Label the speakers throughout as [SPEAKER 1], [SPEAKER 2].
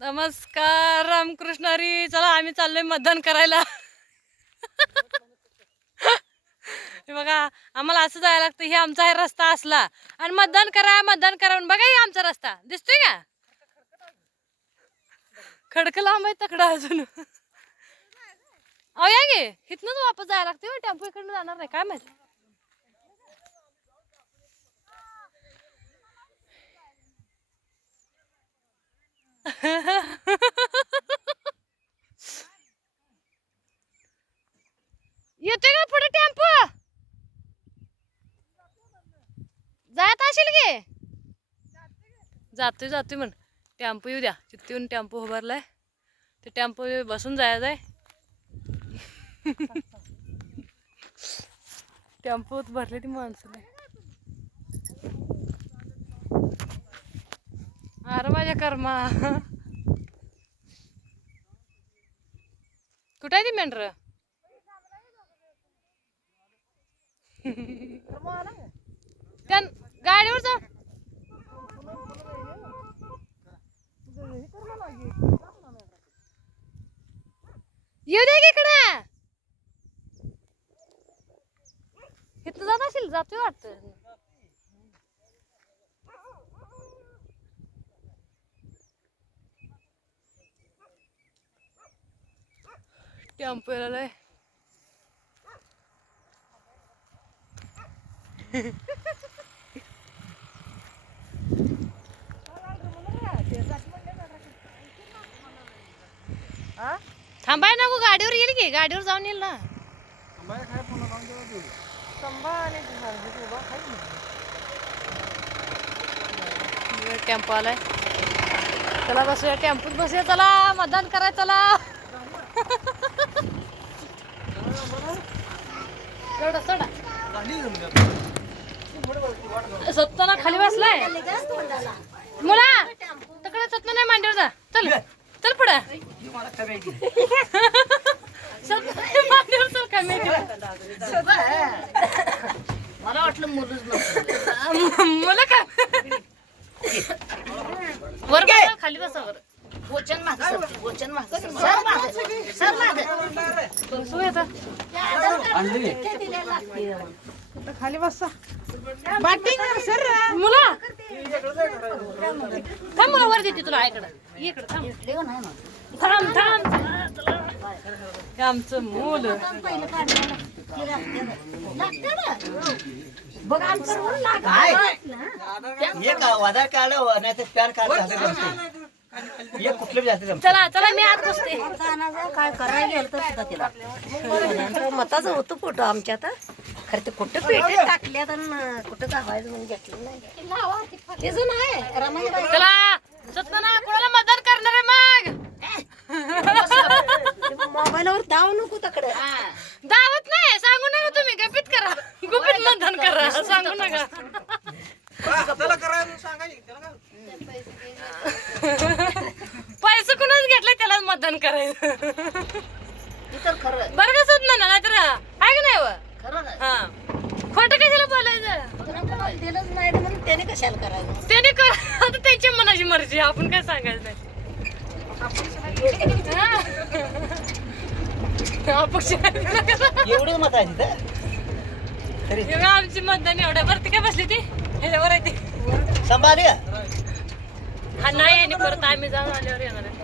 [SPEAKER 1] नमस्कार रामकृष्ण हरी. चला आम्ही चाललोय मतदान करायला. बघा आम्हाला असं जायला लागतं हे आमचा हे रस्ता असला. आणि मतदान करा मतदान करा म्हणून. बघा हे आमचा रस्ता. दिसतोय का? खडक लांब आहे तकडा अजून. अहो या गे. इथनच वापस जायला लागते टेम्पो इकडनं जाणार नाही काय माहिती येतोय का पुढे टेम्पो जात असेल गे? जातोय जातोय म्हण. टेम्पो येऊ द्या. तिथे येऊन टेम्पो उभारलाय. ते टेम्पो बसून जायचं आहे. टेम्पोत भरले ती माणसं. अरे माझ्या कर्मा. कुठे आहे ती मेंढर? त्या गाडीवर जा. येऊ दे इकडे. इथं जात असेल जातोय वाटत. टेम्पो यायलाय थांबाय ना गो गाडीवर येईल की? गाडीवर जाऊन येईल ना. टेम्पो आलाय. चला बसूया टेम्पोत बसूया चला मतदान कराय चला. सोडा सोडा. सत्ताना खाली बसलाय. मुला तिकडे सत्ता नाही मांडीवर जा. चल.
[SPEAKER 2] मला वाटलं मुलंच
[SPEAKER 1] मुलं का वर बसा, खाली बसा. वर
[SPEAKER 2] वचन माग वचन माग सर. माग सर माग
[SPEAKER 1] बसू आता
[SPEAKER 3] खाली बसा बॅटिंग सर
[SPEAKER 1] मुला. थांब मुला वर देते तुला ऐकडं इकडं थांब. थांब. हे आमचं मूल.
[SPEAKER 4] हे वादा नाही तर पॅन कार्ड हे कुठलं बी जमते.
[SPEAKER 1] चला चला मी आत बसते.
[SPEAKER 2] काय करायला गेलं तर सुद्धा तिला. मताचं होतं फोटो आमच्या आता. खरं ते कुठं पेटे टाकल्यात आणि कुठं गावायचं म्हणून घेतलं नाही. तेच नाही
[SPEAKER 1] चला सत्ताना कोणाला मतदान करणार आहे मग
[SPEAKER 2] मोबाईलवर दाव नको तकडे
[SPEAKER 1] दावत नाही सांगू नका तुम्ही गपित करा गुपित मतदान करा सांगू. नका पैसे कुणाच घेतले त्याला मतदान करायचं
[SPEAKER 2] तर खरं
[SPEAKER 1] बरं का सत्ताना नाहीतर आहे का नाही व?
[SPEAKER 2] खरं नाही.
[SPEAKER 1] हा. खोटं कशाला बोलायचं?
[SPEAKER 2] कोणा कोणाला दिलंच नाही तर म्हणून त्याने कशाला करायचं?
[SPEAKER 1] त्याने कर आता त्यांची मनाची मर्जी आपण काय सांगायचं नाही. हा. अपक्ष
[SPEAKER 4] एवढे मत आहे तिथं?
[SPEAKER 1] हे आमची मतदान एवढ्या वरती काय बसली ती? ह्याच्यावर आहे ती.
[SPEAKER 4] संभाली का?
[SPEAKER 1] हा नाही आणि परत आम्ही जाऊन आल्यावर येणार आहे.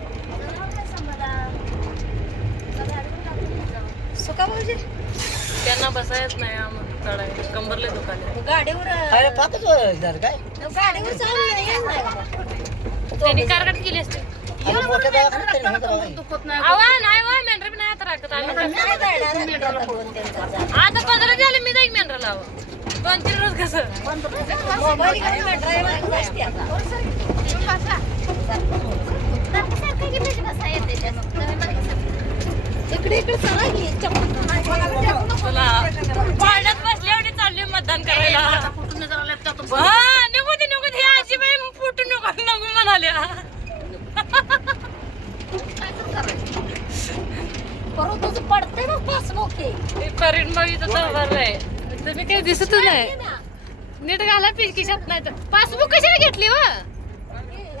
[SPEAKER 2] सुका भाऊजी?
[SPEAKER 1] त्यांना बसायच नाही आम्हाला चढायला कंबरले दुकान
[SPEAKER 2] गाडीवर
[SPEAKER 4] अरे पाकच झालं काय?
[SPEAKER 2] गाडीवर जाऊन नाही येत नाही बाबा.
[SPEAKER 1] त्यांनी कारगट केली असते. नाही. वा मेंढर बी नाही आता राखत आम्ही.
[SPEAKER 2] आता फोन
[SPEAKER 1] झाले मी जाईन मेंढर लावा. दोन तीन रोज कसं.
[SPEAKER 2] इकडे इकडे चला की
[SPEAKER 1] तुला पाण्यात बसल्यावर चालली मतदान करायला हा निघू दे निघू दे. हे आजीबाई फुटून नको नको म्हणाल्या.
[SPEAKER 2] परत पडते ना पास
[SPEAKER 1] मोके. करीन मग इथं बरं आहे. तुम्ही काही दिसतच नाही. नीट घाला पिशकीशात नाही तर पासबुक कशाला घेतली व?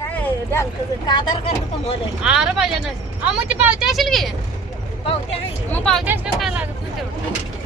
[SPEAKER 2] आधार कार्ड
[SPEAKER 1] आरं पाहिजे ना मग ती पावती असेल की? पावती मग पावती असल्यावर काय लागत नाही तेवढं.